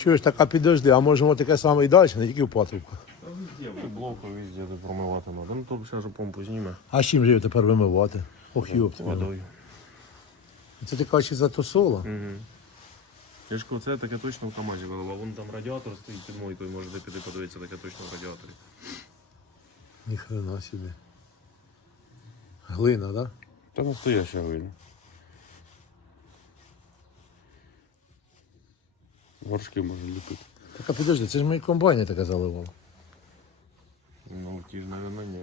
Чуєш, так, а підожди, а можемо таке саме і далі, не тільки в Патрубках. Блоку везде де промивати треба. Ну тут ще ж помпу зніме. А з чим же його тепер вимивати? Ох, йоп. Водою. Це ти кажеш за то соло? Угу. Я ж кажу, це таке точно в КАМАЗі виливав. Вон там радіатор стоїть під мойкою, можете піти подивитися, таке точно в радіаторі. Ніхрена собі. Глина, да? Та настояща глина. Горшки можна ліпити. Так а підожди, це ж ми комбайни таке заливали. Ну, ті ж, мабуть, ні.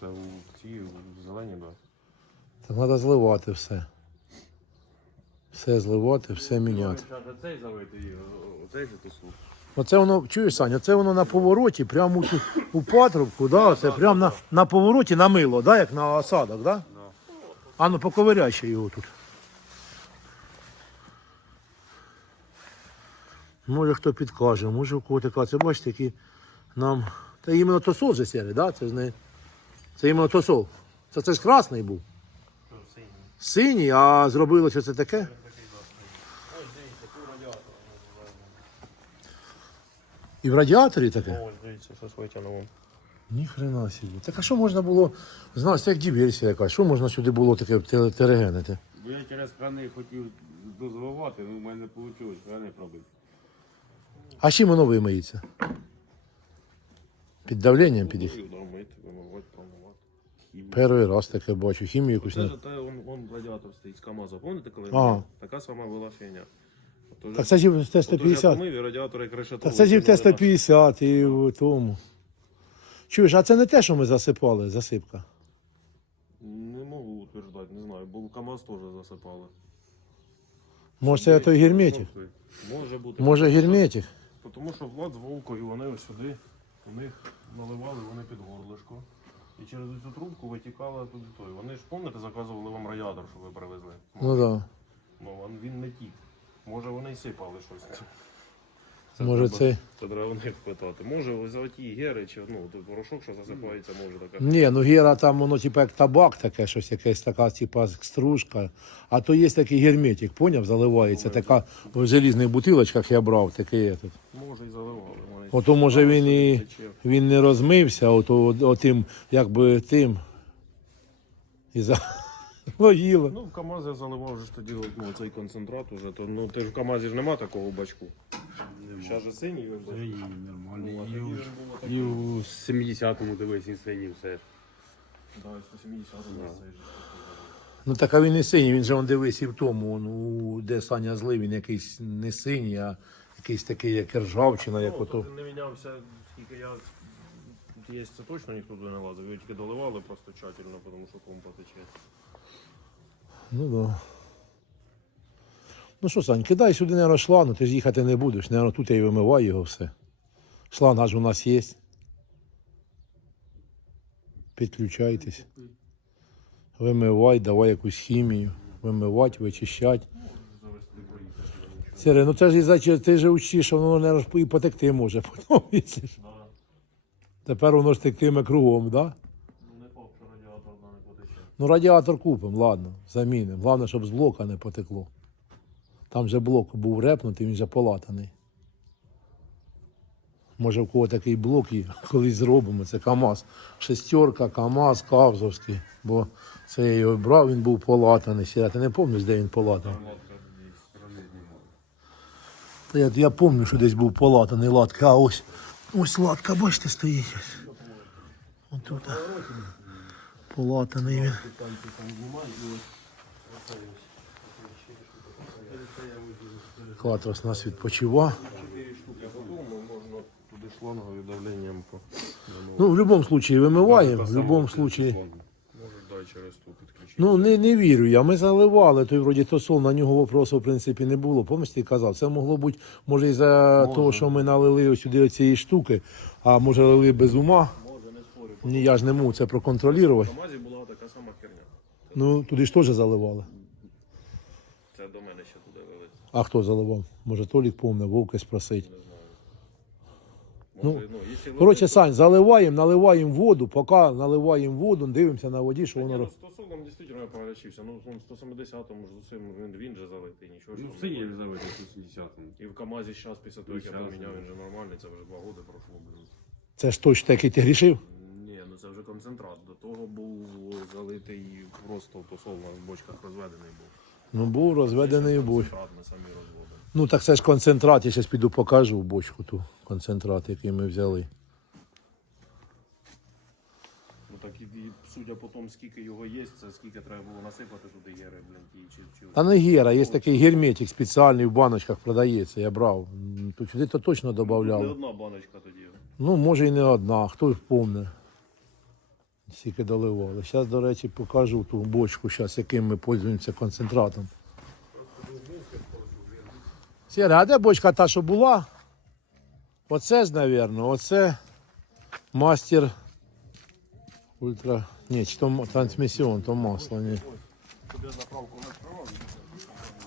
Це у у зелені, так. Да. Так треба зливати все. Все зливати, все міняти. Цей завитий, оцей же тусу. Оце воно, чуєш, Саня, це воно на повороті, прямо у, у патрубку, да, це прямо на, на повороті на мило, да, як на осадок, да? А ну поковиряй ще його тут. Може хто підкаже, може у кого така. Це бачите, які нам. Та іменно тосол же сірий, да? Це ж не. Це іменно тосол. Це, це ж красний був. Синій, Синій, а зробилося це таке. І в радіаторі таке? Ось, дивіться, щось витягнув. Ніхрена собі. Так а що можна було, знаєш, це як диверсія якась, що можна сюди було таке терегенити? Бо я через крани хотів дозвивати, але в мене не вийшло, крани пробити. А чим воно вимиється? Під давленням під їх. Перший раз таке бачу, хімію якусь. Це ж те, он, он радіатор стоїть з КАМАЗа. Помните, коли ми? така сама була фігня. От Так це ж і в Т-150. помив, і радіатор як решетовий. Так це ж і в Т-150 і в тому. Чуєш, а це не те, що ми засипали, засипка. Не можу утверждати, не знаю, бо КАМАЗ теж засипали. Може це той герметик? Може бути. Може герметик? Тому що Влад з Вовкою, вони ось сюди, у них наливали вони під горлишко. І через цю трубку витікала туди той. Вони ж, пам'ятаєте, заказували вам радіатор, що ви привезли. Ну так. Да. Ну, він- він не тік. Може вони і сипали щось. Може треба- це. Це треба них питати. Може ось оті гери, чи ну, той порошок, що засипається, може така. Ні, ну гера там воно типу як табак, таке щось, якесь така, типу, стружка. А то є такий герметик, поняв, заливається. Така в желізних бутилочках я брав, такий. є тут. Може і заливали. Ото може він і він не розмився, ото отим, якби тим. І за Лоїло. Ну, в КАМАЗі я заливав вже ж тоді ну, цей концентрат уже. То, ну, ти ж в КАМАЗі ж нема такого бачку. Зараз же синій бачиш. Ну, нормально. І у-. І у 70-му дивись, і синій все. Да, 170 у нас цей же. Ну так а він не синій, він же он дивись і в тому, ну, де Саня злив, він якийсь не синій, а якийсь такий, як ржавчина, як Ну, ото. тут не мінявся, скільки я тут є, це точно ніхто туди не лазив. Його тільки доливали просто тщательно, тому що помпа тече. Ну да. Ну що, Сань, кидай сюди, наверное, шлангу, ти ж їхати не будеш. Наверно, тут я і вимиваю його все. Шланг аж у нас є. Підключайтесь. Вимивай, давай якусь хімію. Вимивати, вичищати. Сире, ну це ж і ти ж учиш, що воно наверно, і потекти може. Потім. Тепер воно ж тектиме кругом, так? Да? Ну не факт, що радіатор не потече. Ну, радіатор купимо, ладно, замінимо. Головне, щоб з блока не потекло. Там же блок був репнутий, він вже полатаний. Може, в кого такий блок і колись зробимо. Це КАМАЗ. Шестерка, КАМАЗ, Кавзовський. Бо це я його брав, він був полатаний. Ти не пам'ятаєш, де він полатаний? Та я, я пам'ятаю, що десь був полатаний латка. А ось, ось латка, бачите, стоїть. Ось тут. Полатаний він. Катрос нас відпочива. Туди шлангові давленням по. Ну, в будь-якому випадку вимиваємо, в будь-якому випадку. Ну, не, не вірю я. Ми заливали, той вроді тосол, на нього вопросу в принципі не було. Ти казав, це могло бути, може, із-за того, що ми налили сюди цієї штуки, а може лили без ума. Не. Ні, я ж не можу це проконтролювати. В КАМАЗі була така сама херня. Ну, туди ж теж заливали. Це до мене ще туди вели. А хто заливав? Може, Толік повне, Вовка спросить. Може, ну, якщо Коротше, ловити, Сань, заливаємо, наливаємо воду, поки наливаємо воду, дивимося на воді, що Ні, воно ну, стосовно дійсно я погорячився. Ну, в 170-му ж з усім він, він же залитий, нічого. Ну, що все там. Єлизавета 60-му. І в КАМАЗі зараз після того, як я поміняв, він же нормальний, це вже два роки пройшло, блін. Це ж точно який ти грішив? Ну це вже концентрат. До того був залитий просто тусовно в бочках розведений був. Ну, був розведений бой. Концентрат ми самі розводимо. Ну так це ж концентрат, я зараз піду покажу в бочку ту концентрат, який ми взяли. Ну так і, і судя по тому, скільки його є, це скільки треба було насипати туди єри, блін, ті чи, чи Та не гера, є такий герметик спеціальний в баночках продається, я брав. Тут сюди то точно не додавали. одна баночка тоді. Ну, може і не одна, хто помне. Скільки доливали. Зараз, до речі, покажу ту бочку, зараз, яким ми пользуємося концентратом. Сіра, а де бочка та, що була? Оце ж, мабуть, оце мастер ультра. Ні, чи то трансмісіон, то масло. Ні.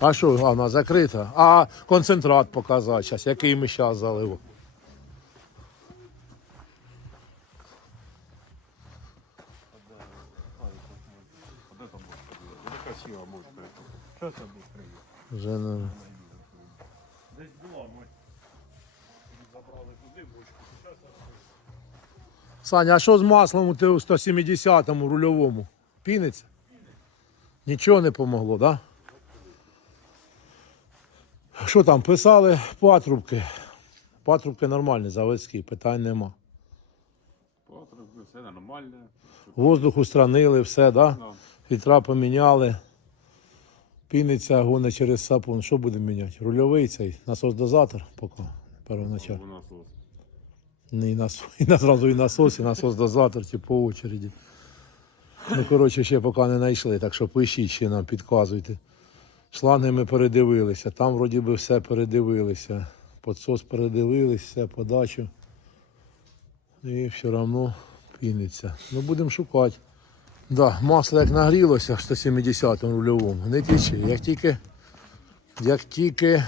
А що, вона закрита? А концентрат показати який ми зараз залив. А де там бочка була? Де красива бочка. Що це бочка? Вже не... Десь була, ми забрали туди бочку. Зараз Саня, а що з маслом у тебе 170-му рульовому? Піниться? Нічого не помогло, так? Да? Що там, писали патрубки. Патрубки нормальні, заводські, питань нема. Патрубки, все нормально. Воздух устранили, все, да? Да. Фільтра поміняли. Піниться, гоне через сапун. Що будемо міняти? Рульовий цей насос-дозатор поки первоначально. У насос. Не, і, і зразу і насос, і насос-дозатор, ті по очереді. Ну, коротше, ще поки не знайшли, так що пишіть ще нам, підказуйте. Шланги ми передивилися, там вроді би все передивилися. Подсос передивилися, все, подачу. І все одно піниться. Ну, будемо шукати. Да, масло як нагрілося в 170 рульовому, не тіче. Як тільки, як тільки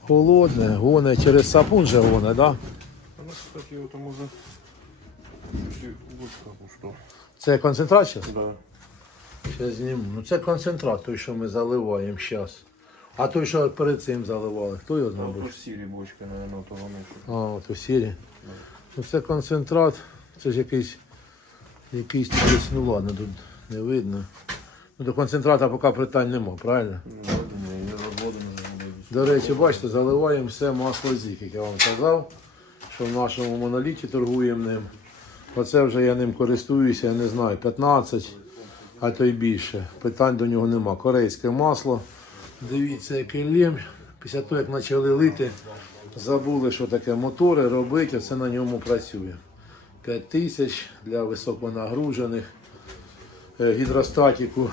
холодне, гоне через сапун же гоне, да? Ну, кстати, это може... Бочка? Це концентрат зараз? Да. Зараз зніму. Ну це концентрат, той, що ми заливаємо зараз. А той, що перед цим заливали, хто його знає? Ну, більше? ж сірі бочки, наверное, то вони. А, от у сірі. Ну це концентрат, це ж якийсь, якийсь десь, ну ладно, тут не видно. Ну до концентрата поки питань нема, правильно? Вони. До речі, бачите, заливаємо все масло зік, як я вам казав, що в нашому моноліті торгуємо ним. Оце вже я ним користуюся, я не знаю, 15, а то й більше. Питань до нього нема. Корейське масло. Дивіться, який лєм. Після того, як почали лити, забули, що таке мотори робити, оце на ньому працює. 5 тисяч для високонагружених. Е, Гідростатику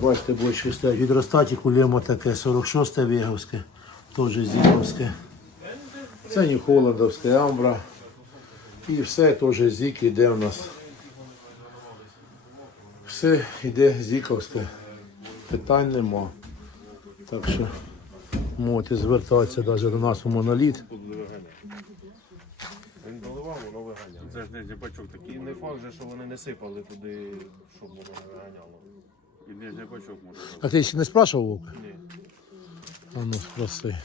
Бачите, більше стоять гідростатику, лемо таке 46 веговське, теж зіковське. Це не холодовське, амбра. І все теж зік іде у нас. Все йде зіковське. Питань нема. Так що можете звертатися навіть до нас у моноліт. Він доливав, воно виганяє. Це ж десь бачок такий. І не факт, же, що вони не сипали туди, щоб воно не виганяло. І десь бачок може. бути. А ти ще не спрашивав Вовк? Ні. А ну спроси.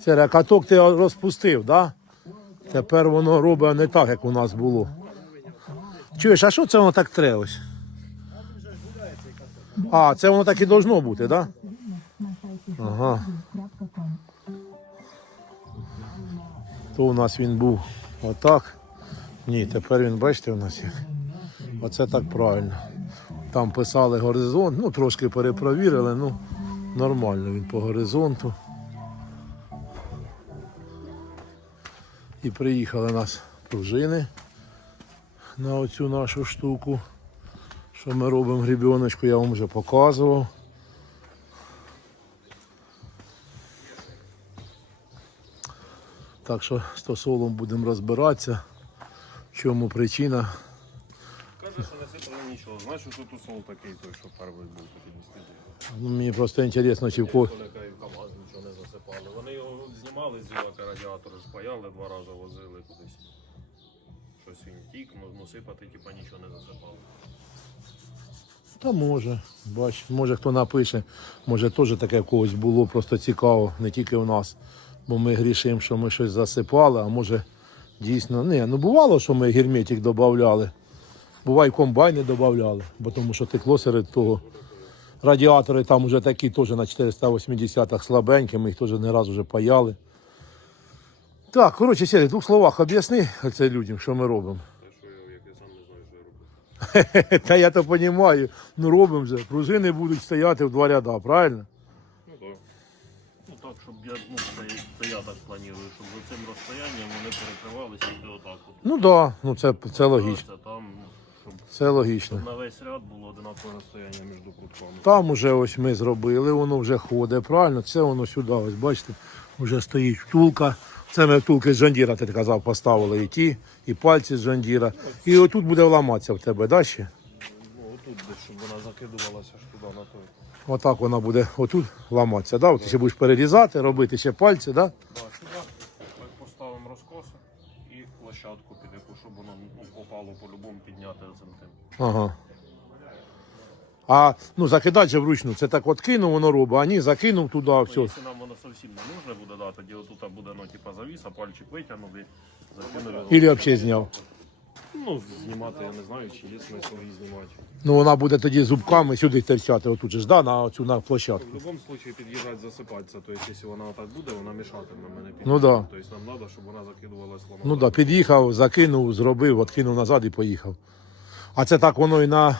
Сере, каток ти розпустив, да? Тепер воно робить не так, як у нас було. Чуєш, а що це воно так тре ось? А, це воно так і должно бути, так? Да? Ага. То у нас він був отак. Ні, тепер він, бачите, у нас як. Оце так правильно. Там писали горизонт, ну трошки перепровірили, ну нормально він по горизонту. І приїхали нас пружини на оцю нашу штуку. Що ми робимо грібіночку, я вам вже показував. Так що з тосолом будемо розбиратися, в чому причина. Каже, що не сипали нічого. Значить, тут усол такий той, що перший був такий. Ну, мені просто інтересно, чи в кого. КАМАЗ нічого не засипали. Вони його знімали з юлака радіатор, спаяли, два рази возили кудись. Щось він тік, ну, ну сипати типа нічого не засипали. Та може, бач, може хто напише, може теж таке когось було, просто цікаво, не тільки в нас. Бо ми грішимо, що ми щось засипали, а може дійсно. Не, ну бувало, що ми герметик додавали. Буває, комбайни додавали, бо тому що текло серед того. Радіатори там вже такі теж на 480-х слабенькі, ми їх теж не раз вже паяли. Так, коротше, Сергій, в двох словах об'ясни людям, що ми робимо. Те, що я, як я сам не знаю, що я роблю. Та я то розумію. Ну робимо вже. Пружини будуть стояти в два ряда, правильно? Ну так. Ну так, щоб я, ну це, це я так планую, щоб за цим розстоянням вони перекривалися і отак. от. Ну так, да, ну це, це логічно. Це там, щоб Це логічно. на весь ряд було одинакове розстояння між прутками. Там уже ось ми зробили, воно вже ходить, правильно? Це воно сюди, ось бачите, вже стоїть втулка. Це ми втулки з Жандіра, ти казав, поставили і ті, і пальці з Жандіра. І отут буде ламатися в тебе, да, ще? Ну, отут десь, щоб вона закидувалася аж туди на той. Отак вона буде отут ламатися. Да? От ти ще будеш перерізати, робити ще пальці, да? Так, сюди поставимо розкоси і площадку під яку, щоб воно ну, попало по-любому підняти цим тим. Ага. А ну закидати же вручну, це так от кинув, воно робить, а ні, закинув туди, все. якщо нам воно зовсім не нужно буде, да, тоді отут буде ну, типа завіса, пальчик витягнули, закинули. Ілі взагалі зняв. Ну, знімати я не знаю, чи є смисл її знімати. Ну вона буде тоді зубками сюди терчати, отут же ж, да, на цю на площадку. В будь-якому випадку під'їжджати засипатися. Тобто, якщо вона так буде, вона мішатиме мене під. Ну да. Тобто нам треба, щоб вона закидувалась ламала. Ну так, да, під'їхав, закинув, зробив, откинув назад і поїхав. А це так воно і на.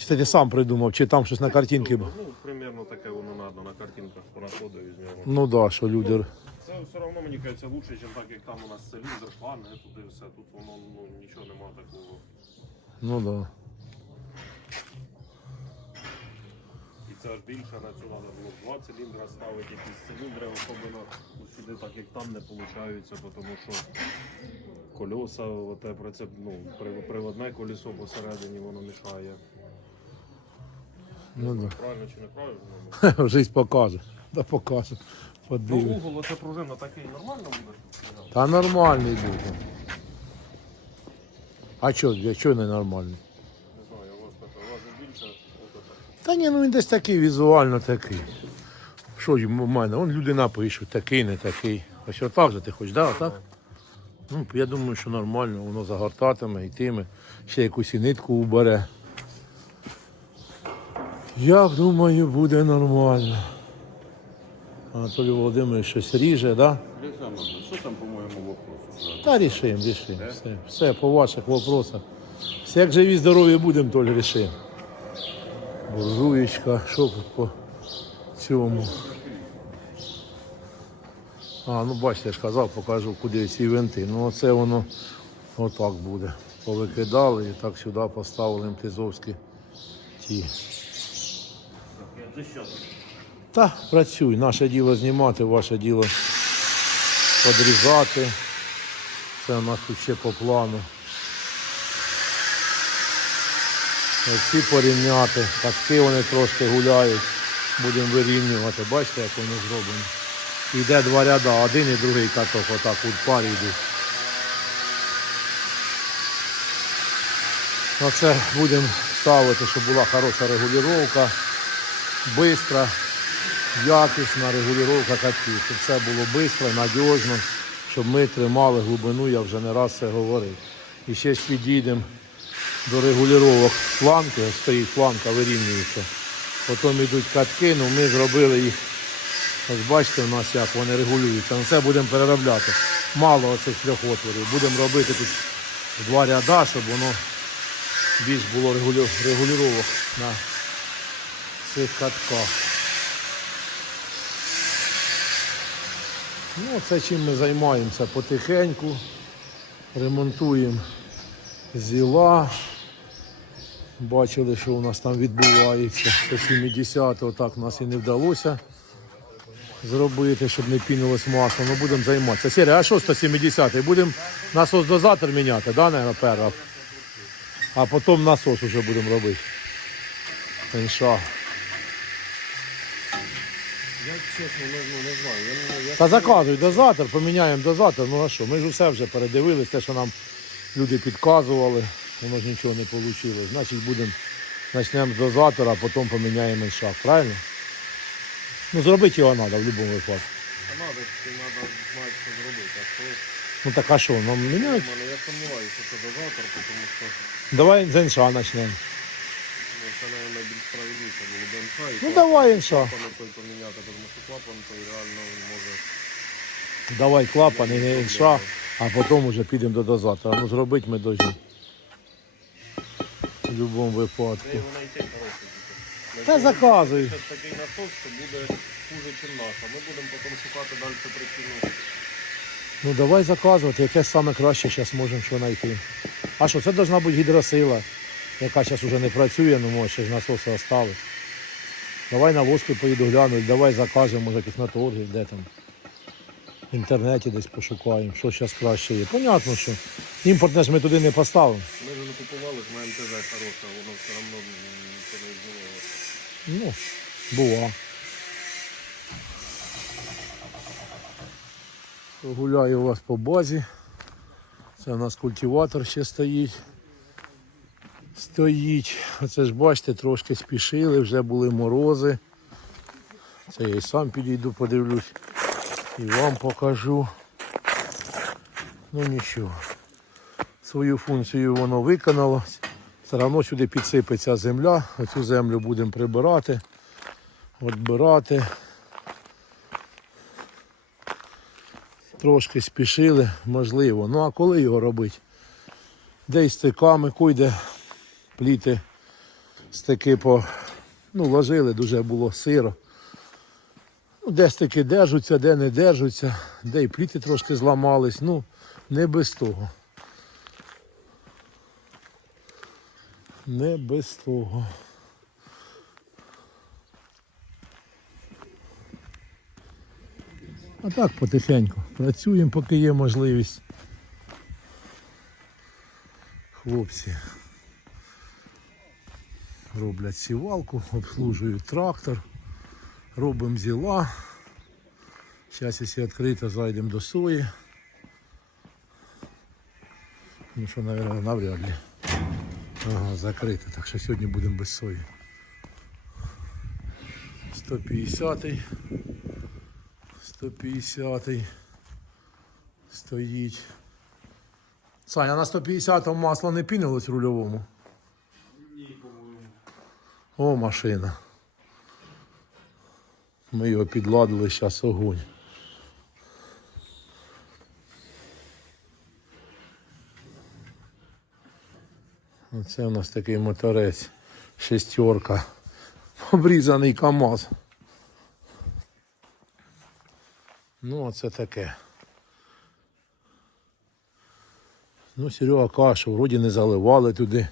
Чи це ти сам придумав, чи там щось на картинці було? Ну, примерно таке воно надо на картинках понаходив із нього. Ну так, да, що люди. Це все одно мені кажеться лучше, ніж так, як там у нас циліндр, шланги, туди все. Тут воно ну, нічого немає такого. Ну так. Да. І це аж більше на цю треба було два циліндра ставити, якісь циліндри, особливо ну, сюди так як там не виходить, тому що кольоса, оте прицеп, ну, приводне колесо посередині воно мішає. Ну, да. Правильно чи неправильно? ну, Жизнь покаже. Да покаже. Ну, Подивись. угол, оце пружина такий нормально буде? Та нормальний буде. А що, для чого не нормальний? Не знаю, у вас так, у вас же більше, так. Та ні, ну він десь такий візуально такий. Що ж у мене? Вон люди напишуть, такий, не такий. Ось отак же ти хочеш, да, отак? Ну, я думаю, що нормально, воно загортатиме, йтиме, ще якусь і нитку убере. Я думаю, буде нормально. Анатолій Володимирович щось ріже, да? Що там, по-моєму, вопрос? Та рішимо, рішимо. Все, все по ваших вопросах. Все як живі, здорові будемо, то рішимо. Буржуєчка, що по цьому. А, ну бачите, я ж казав, покажу, куди ці винти. Ну оце воно отак буде. Повикидали і так сюди поставили МТЗовські ті. Це що? Та працюй, наше діло знімати, ваше діло подрізати. Це у нас тут ще по плану. Оці порівняти, такти вони трошки гуляють, будемо вирівнювати. Бачите, як вони зроблені. Йде два ряда, один і другий каток, отак у парі йдуть. Оце будемо ставити, щоб була хороша регулювання, швидка, якісна регулювання катків, щоб все було швидко, надіжно, щоб ми тримали глибину, я вже не раз це говорив. І ще підійдемо до регулювання фланки, ось стоїть фланка, вирівнюється. Потім йдуть катки, ну ми зробили їх. Ось бачите, у нас як вони регулюються. Ну це будемо переробляти. Мало оцих трьох отворів. Будемо робити тут два ряда, щоб воно більш було регулю... регулювання на цих. Ну, це чим ми займаємося потихеньку. Ремонтуємо зіла. Бачили, що у нас там відбувається. 170 отак у нас і не вдалося зробити, щоб не пінилось масло. Ну будемо займатися. Серія, а що 170-й? Будемо насос дозатор міняти, да, перша? А потім насос уже будемо робити. Інша. Я чесно не, ну, не знаю. Я, я, Та заказуй дозатор, поміняємо дозатор. Ну а що? Ми ж усе вже передивились, те, що нам люди підказували, воно ж нічого не вийшло. Значить будемо почнемо з дозатора, а потім поміняємо іншак, правильно? Ну зробити його треба в будь-якому випадку. Та надо, ти треба знати, що зробити. А що Ну так а що, нам міняють? я сумніваюся, що дозатор, тому що Давай з інша почнемо. Ну, це, мабуть, більш справедливіше було і Ну клапан- давай інша. Клапан той поміняти, тому що клапан той реально може... Давай клапан і інша, а потім вже підемо до дозатора. Ну зробити ми повинні. В будь-якому випадку. Де тільки. Та заказуй. Зараз такий насос, що буде хуже, ніж наша. Ми будемо потім шукати далі причину. Ну давай заказувати, яке саме краще зараз можемо що знайти. А що, це повинна бути гідросила, яка зараз вже не працює, ну може ще ж насоси остались. Давай на воску поїду глянуть, давай закажемо, може якісь на торги, де там. В інтернеті десь пошукаємо, що зараз краще є. Понятно, що імпортне ж ми туди не поставимо. Ми вже не купували, ж на МТЗ хороша, воно все одно не. Ну, була. Гуляю у вас по базі. Це у нас культиватор ще стоїть. Стоїть. Оце ж бачите, трошки спішили, вже були морози. Це я і сам підійду, подивлюсь. І вам покажу. Ну нічого. Свою функцію воно виконало. Все одно сюди підсипеться земля. Оцю землю будемо прибирати, відбирати. Трошки спішили, можливо. Ну а коли його робити? Десь стиками, койде пліти стики по. Ну, ложили, дуже було сиро. Ну, де стики держаться, де не держаться, де і пліти трошки зламались. Ну, не без того. Не без того. А так потихеньку. Працюємо, поки є можливість. Хлопці роблять сівалку, обслужують трактор, робимо зіла. Зараз, якщо відкрито, зайдемо до сої. Ну що, мабуть, навряд ли. Ага, закрито, так що сьогодні будемо без сої. 150-й, 150 стоїть. Саня, на 150 масло не пінилось рульовому? О, машина. Ми його підладили, зараз огонь. Оце у нас такий моторець. Шестерка. Обрізаний КАМАЗ. Ну, оце таке. Ну, Серега кашу, вроді не заливали туди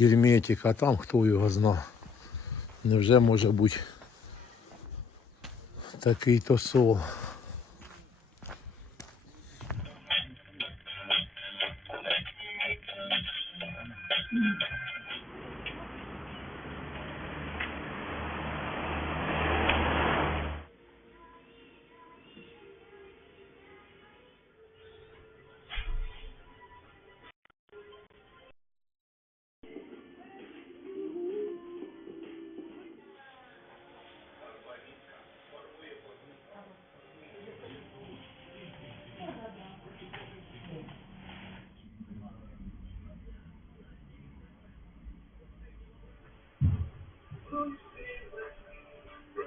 герметик, а там хто його зна. Невже може бути такий то сол.